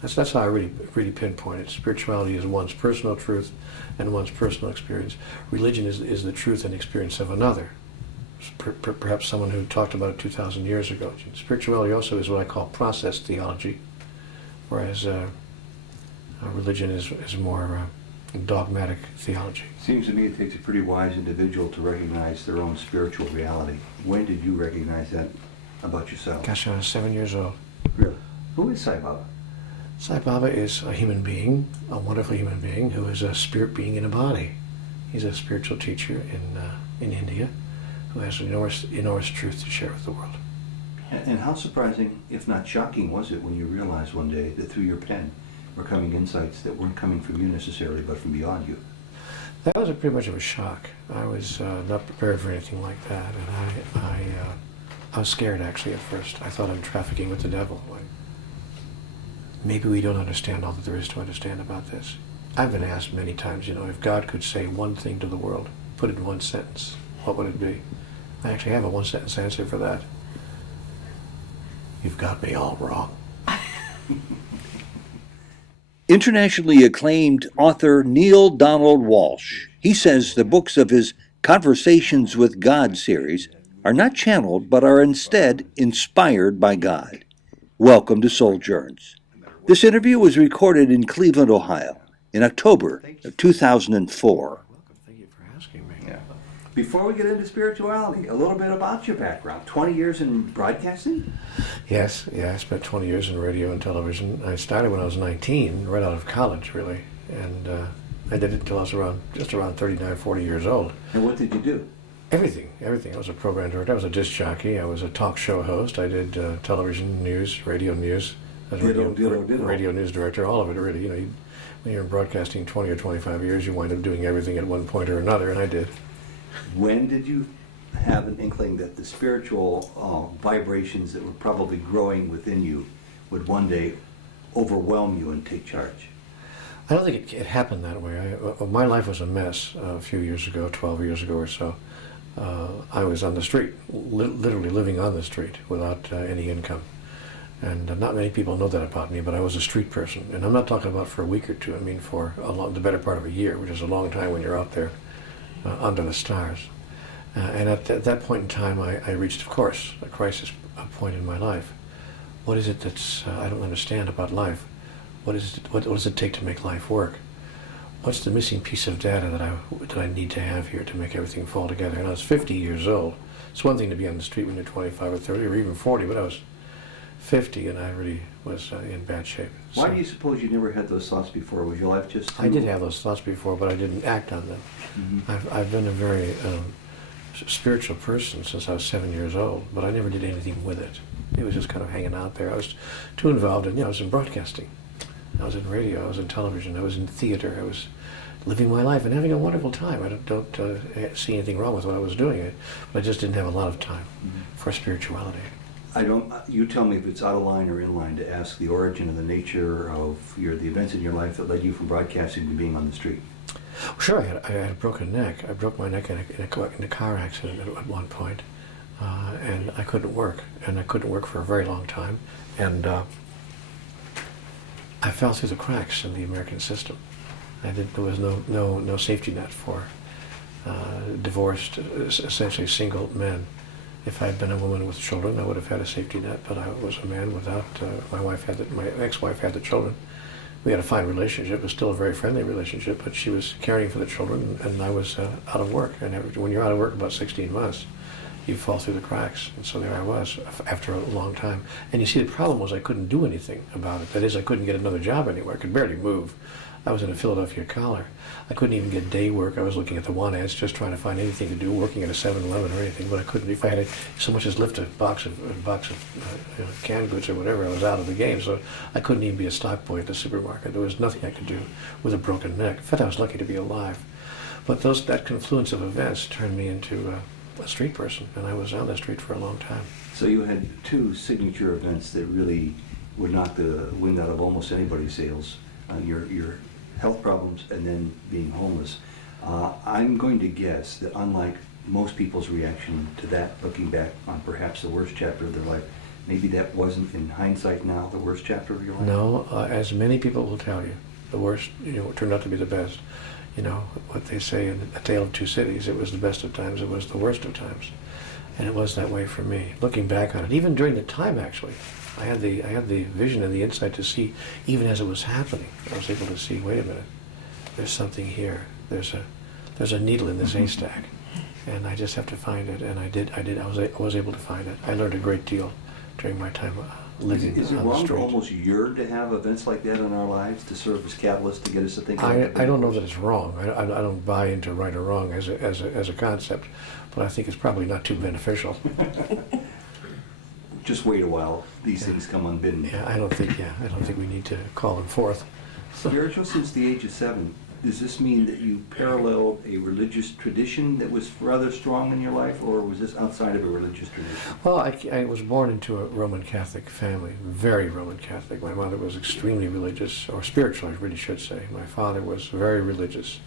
truth. That's how I really pinpoint it. Spirituality is one's personal truth and one's personal experience. Religion is the truth and experience of another. Perhaps someone who talked about it 2,000 years ago. Spirituality also is what I call process theology, whereas religion is more dogmatic theology. Seems to me it takes a pretty wise individual to recognize their own spiritual reality. When did you recognize that about yourself? Gosh, I was 7 years old. Really? Who is Sai Baba? Sai Baba is a human being, a wonderful human being, who is a spirit being in a body. He's a spiritual teacher in India who has enormous truth to share with the world. And how surprising, if not shocking, was it when you realized one day that through your pen were coming insights that weren't coming from you necessarily, but from beyond you? That was pretty much of a shock. I was not prepared for anything like that, and I was scared actually at first. I thought I'm trafficking with the devil. Maybe we don't understand all that there is to understand about this. I've been asked many times, if God could say one thing to the world, put it in one sentence, what would it be? I actually have a one-sentence answer for that. You've got me all wrong. Internationally acclaimed author Neale Donald Walsch. He says the books of his Conversations with God series are not channeled, but are instead inspired by God. Welcome to Souljourns. This interview was recorded in Cleveland, Ohio, in October of 2004. Thank you for asking me. Yeah. Before we get into spirituality, a little bit about your background. 20 years in broadcasting? Yes, I spent 20 years in radio and television. I started when I was 19, right out of college, really. And I did it until I was just around 39, 40 years old. And what did you do? Everything. I was a program director. I was a disc jockey. I was a talk show host. I did television news, radio news. I was radio news director, all of it, really. When you're in broadcasting 20 or 25 years, you wind up doing everything at one point or another, and I did. When did you have an inkling that the spiritual vibrations that were probably growing within you would one day overwhelm you and take charge? I don't think it happened that way. My life was a mess a few years ago, 12 years ago or so. I was on the street, literally living on the street without any income. And not many people know that about me, but I was a street person. And I'm not talking about for a week or two. I mean for the better part of a year, which is a long time when you're out there under the stars. And at that point in time, I reached, of course, a crisis point in my life. What is it that's I don't understand about life? What does it take to make life work? What's the missing piece of data that I need to have here to make everything fall together? And I was 50 years old. It's one thing to be on the street when you're 25 or 30 or even 40, but I was 50 and I really was in bad shape. Why do you suppose you never had those thoughts before? Was your life just... I did have those thoughts before, but I didn't act on them. Mm-hmm. I've been a very spiritual person since I was 7 years old, but I never did anything with it. It was just kind of hanging out there. I was too involved in, I was in broadcasting. I was in radio, I was in television, I was in theater, I was living my life and having a wonderful time. I don't see anything wrong with what I was doing, but I just didn't have a lot of time for spirituality. You tell me if it's out of line or in line to ask the origin of the nature of the events in your life that led you from broadcasting to being on the street. Sure, I had a broken neck. I broke my neck in a car accident at one point, and I couldn't work, for a very long time, and I fell through the cracks in the American system. There was no safety net for divorced, essentially single men. If I had been a woman with children, I would have had a safety net, but I was a man without. My ex-wife had the children. We had a fine relationship. It was still a very friendly relationship, but she was caring for the children, and I was out of work. And when you're out of work about 16 months, you fall through the cracks. And so there I was after a long time. And you see, the problem was I couldn't do anything about it. That is, I couldn't get another job anywhere. I could barely move. I was in a Philadelphia collar. I couldn't even get day work. I was looking at the want ads, just trying to find anything to do, working at a 7-Eleven or anything. But I couldn't. If I had so much as lift a box of canned goods or whatever, I was out of the game. So I couldn't even be a stock boy at the supermarket. There was nothing I could do with a broken neck. In fact, I was lucky to be alive. But that confluence of events turned me into a street person, and I was on the street for a long time. So you had two signature events that really would knock the wind out of almost anybody's sails. Your health problems and then being homeless. I'm going to guess that unlike most people's reaction to that, looking back on perhaps the worst chapter of their life, maybe that wasn't, in hindsight now, the worst chapter of your life? No, as many people will tell you, the worst, turned out to be the best. What they say in A Tale of Two Cities, it was the best of times, it was the worst of times. And it was that way for me. Looking back on it, even during the time, actually, I had the vision and the insight to see, even as it was happening, I was able to see, wait a minute, there's something here. There's a needle in this haystack, and I just have to find it. And I did. I was able to find it. I learned a great deal during my time living Is it on the wrong to street. almost yearn to have events like that in our lives to serve as catalysts to get us to think? I don't know that it's wrong. I don't buy into right or wrong as a concept, but I think it's probably not too beneficial. Just wait a while. These things come unbidden. Yeah, I don't think we need to call them forth. Spiritual since the age of 7. Does this mean that you paralleled a religious tradition that was rather strong in your life, or was this outside of a religious tradition? Well, I was born into a Roman Catholic family, very Roman Catholic. My mother was extremely religious, or spiritual, I really should say. My father was very religious.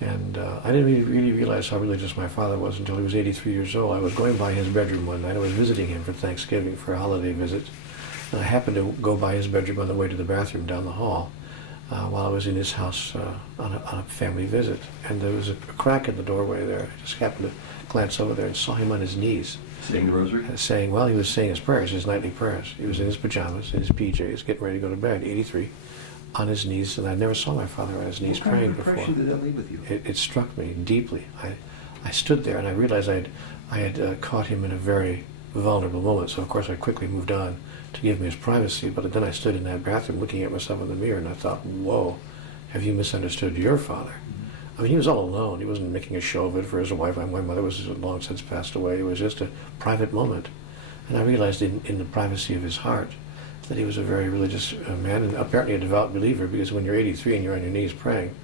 And I didn't really realize how religious my father was until he was 83 years old. I was going by his bedroom one night. I was visiting him for Thanksgiving for a holiday visit. And I happened to go by his bedroom on the way to the bathroom down the hall while I was in his house on a family visit. And there was a crack in the doorway there. I just happened to glance over there and saw him on his knees. Saying the rosary? Saying, well, he was saying his prayers, his nightly prayers. He was in his pajamas, in his PJs, getting ready to go to bed, 83, on his knees. And I never saw my father on his knees praying before. What kind of impression did that leave with you? It struck me deeply. I stood there and I realized I had caught him in a very vulnerable moment. So of course I quickly moved on to give him his privacy. But then I stood in that bathroom looking at myself in the mirror and I thought, whoa, have you misunderstood your father? I mean, he was all alone. He wasn't making a show of it for his wife. My mother was long since passed away. It was just a private moment. And I realized in the privacy of his heart that he was a very religious man and apparently a devout believer, because when you're 83 and you're on your knees praying,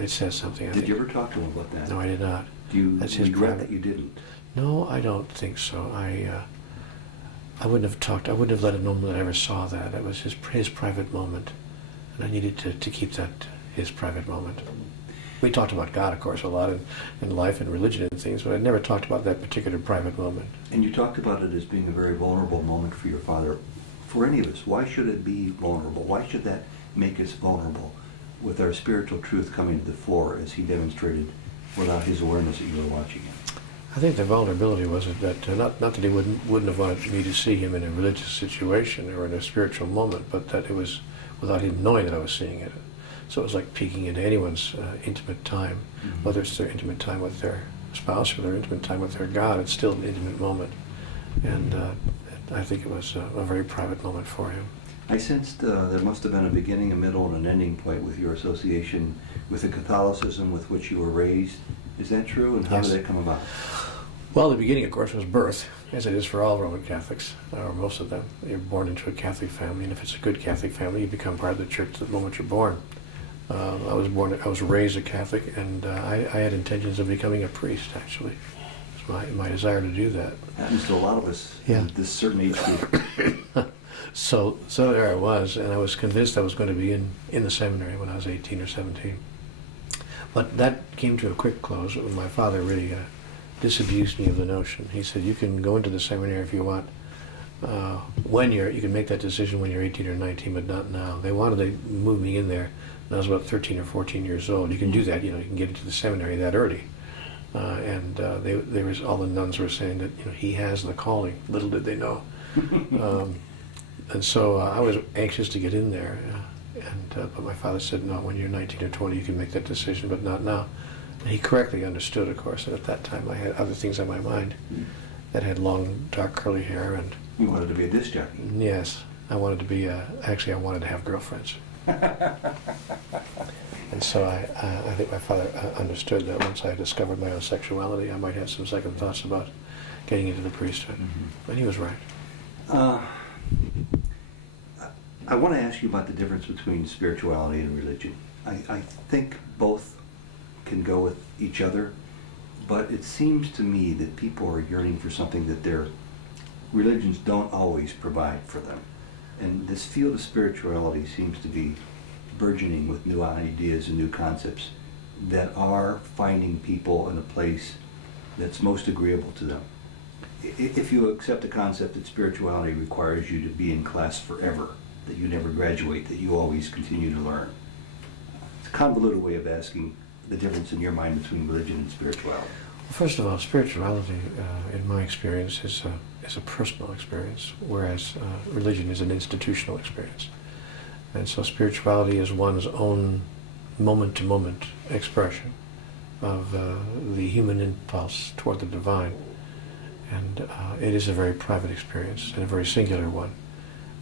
it says something. Did you ever talk to him about that? No, I did not. Do you That's his regret private. that you didn't? No, I don't think so. I wouldn't have talked. I wouldn't have let him know that I ever saw that. It was his private moment, and I needed to keep that his private moment. We talked about God, of course, a lot in life and religion and things, but I never talked about that particular private moment. And you talked about it as being a very vulnerable moment for your father. For any of us, why should it be vulnerable? Why should that make us vulnerable with our spiritual truth coming to the fore as he demonstrated without his awareness that you were watching him? I think the vulnerability was that not that he wouldn't have wanted me to see him in a religious situation or in a spiritual moment, but that it was without him knowing that I was seeing it. So it was like peeking into anyone's intimate time, whether it's their intimate time with their spouse or their intimate time with their God. It's still an intimate moment, and I think it was a very private moment for him. I sensed there must have been a beginning, a middle, and an ending point with your association with the Catholicism with which you were raised. Is that true, and how Yes. did that come about? Well, the beginning, of course, was birth, as it is for all Roman Catholics, or most of them. You're born into a Catholic family, and if it's a good Catholic family, you become part of the church the moment you're born. I was raised a Catholic, and I had intentions of becoming a priest, actually. It was my desire to do that. Happens to a lot of us Yeah. in this certain age group. So there I was, and I was convinced I was going to be in the seminary when I was 18 or 17. But that came to a quick close. My father really disabused me of the notion. He said, you can go into the seminary if you want. You can make that decision when you're 18 or 19, but not now. They wanted to move me in there when I was about 13 or 14 years old. You can do that, you can get into the seminary that early. All the nuns were saying that he has the calling. Little did they know. And so I was anxious to get in there, but my father said, no, when you're 19 or 20 you can make that decision, but not now. And he correctly understood, of course, and at that time I had other things on my mind that had long, dark, curly hair, and You wanted to be a disc jockey. yes, I wanted to be, I wanted to have girlfriends. And so I think my father understood that once I discovered my own sexuality, I might have some second thoughts about getting into the priesthood. And he was right. I want to ask you about the difference between spirituality and religion. I think both can go with each other, but it seems to me that people are yearning for something that their religions don't always provide for them. And this field of spirituality seems to be burgeoning with new ideas and new concepts that are finding people in a place that's most agreeable to them. if you accept the concept that spirituality requires you to be in class forever, that you never graduate, that you always continue to learn, it's a convoluted way of asking the difference in your mind between religion and spirituality. Well, first of all, spirituality, in my experience, is a personal experience, whereas religion is an institutional experience. And so spirituality is one's own moment-to-moment expression of the human impulse toward the divine. And it is a very private experience and a very singular one,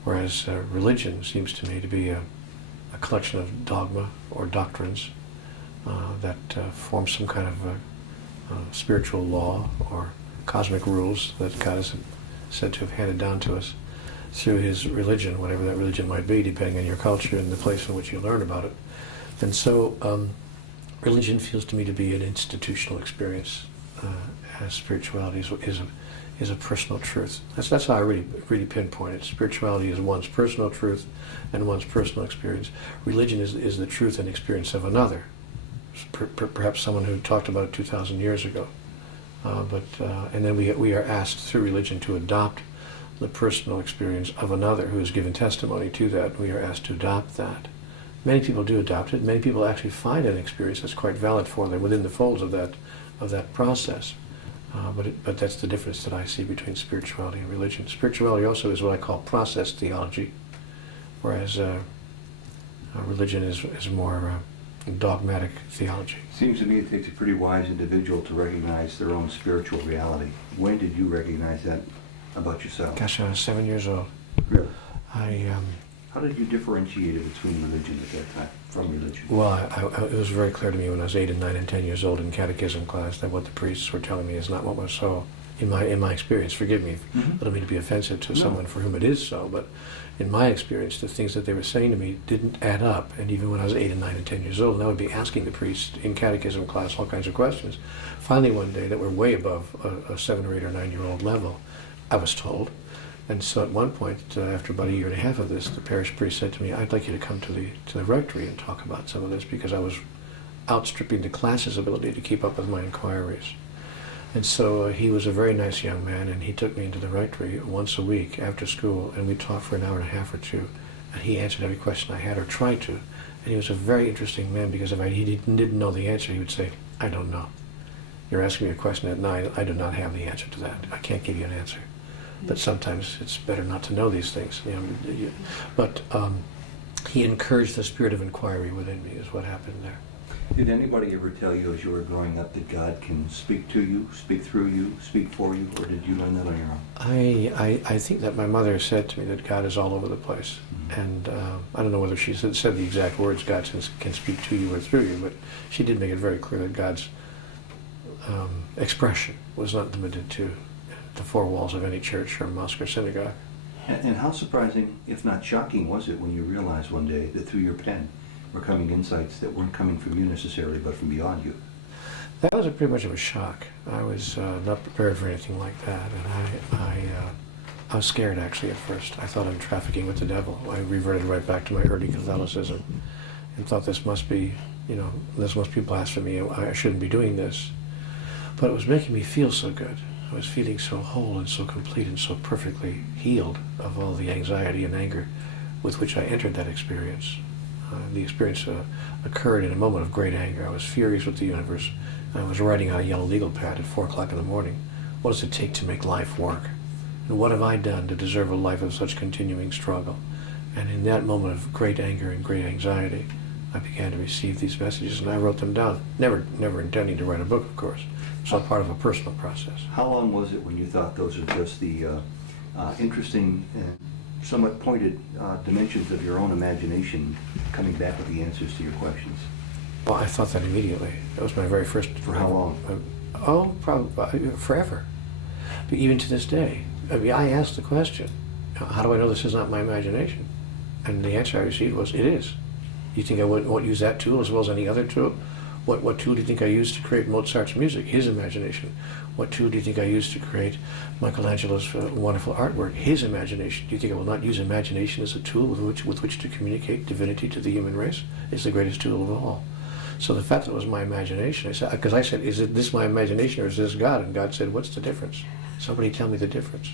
whereas religion seems to me to be a collection of dogma or doctrines that form some kind of spiritual law or cosmic rules that God is said to have handed down to us through his religion, whatever that religion might be, depending on your culture and the place in which you learn about it. And so religion feels to me to be an institutional experience, as spirituality is a personal truth. That's how I really pinpoint it. Spirituality is one's personal truth and one's personal experience. Religion is the truth and experience of another, perhaps someone who talked about it 2,000 years ago. And then we are asked through religion to adopt the personal experience of another who has given testimony to that. We are asked to adopt that. Many people do adopt it. Many people actually find an experience that's quite valid for them within the folds of that process. But that's the difference that I see between spirituality and religion. Spirituality also is what I call process theology, whereas religion is more dogmatic theology. Seems to me it takes a pretty wise individual to recognize their own spiritual reality. When did you recognize that about yourself? Gosh, I was 7 years old. Really? How did you differentiate it between religion at that time, from religion? Well, it was very clear to me when I was 8 and 9 and 10 years old in catechism class that what the priests were telling me is not what was so. In my experience, forgive me, I don't mean to be offensive to someone for whom it is so, but in my experience, the things that they were saying to me didn't add up. And even when I was 8 and 9 and 10 years old, and I would be asking the priest in catechism class all kinds of questions. Finally, one day, that were way above a 7 or 8 or 9-year-old level, I was told. And so at one point, after about a year and a half of this, the parish priest said to me, "I'd like you to come to the rectory and talk about some of this," because I was outstripping the class's ability to keep up with my inquiries. And so he was a very nice young man, and he took me into the rectory once a week after school, and we talked for an hour and a half or two, and he answered every question I had, or tried to. And he was a very interesting man, because if he didn't know the answer, he would say, "I don't know. You're asking me a question at 9, I do not have the answer to that. I can't give you an answer." But sometimes it's better not to know these things. But he encouraged the spirit of inquiry within me, is what happened there. Did anybody ever tell you as you were growing up that God can speak to you, speak through you, speak for you, or did you learn that on your own? I think that my mother said to me that God is all over the place. And I don't know whether she said the exact words, "God can speak to you or through you," but she did make it very clear that God's expression was not limited to the four walls of any church or mosque or synagogue. And how surprising, if not shocking, was it when you realized one day that through your pen were coming insights that weren't coming from you necessarily, but from beyond you? That was pretty much of a shock. I was not prepared for anything like that, and I was scared actually at first. I thought I'm trafficking with the devil. I reverted right back to my early Catholicism and thought this must be blasphemy. I shouldn't be doing this. But it was making me feel so good. I was feeling so whole and so complete and so perfectly healed of all the anxiety and anger with which I entered that experience. The experience occurred in a moment of great anger. I was furious with the universe. I was writing on a yellow legal pad at 4 o'clock in the morning. What does it take to make life work? And what have I done to deserve a life of such continuing struggle? And in that moment of great anger and great anxiety, I began to receive these messages, and I wrote them down. Never intending to write a book, of course. It's all part of a personal process. How long was it when you thought those are just the interesting and somewhat pointed dimensions of your own imagination coming back with the answers to your questions? Well, I thought that immediately. That was my very first... For how long? Probably forever. But even to this day, I mean, I asked the question, how do I know this is not my imagination? And the answer I received was, it is. You think I won't use that tool as well as any other tool? What tool do you think I used to create Mozart's music? His imagination. What tool do you think I used to create Michelangelo's wonderful artwork? His imagination. Do you think I will not use imagination as a tool with which to communicate divinity to the human race? It's the greatest tool of all. So the fact that it was my imagination, I said, is it this my imagination or is this God? And God said, what's the difference? Somebody tell me the difference.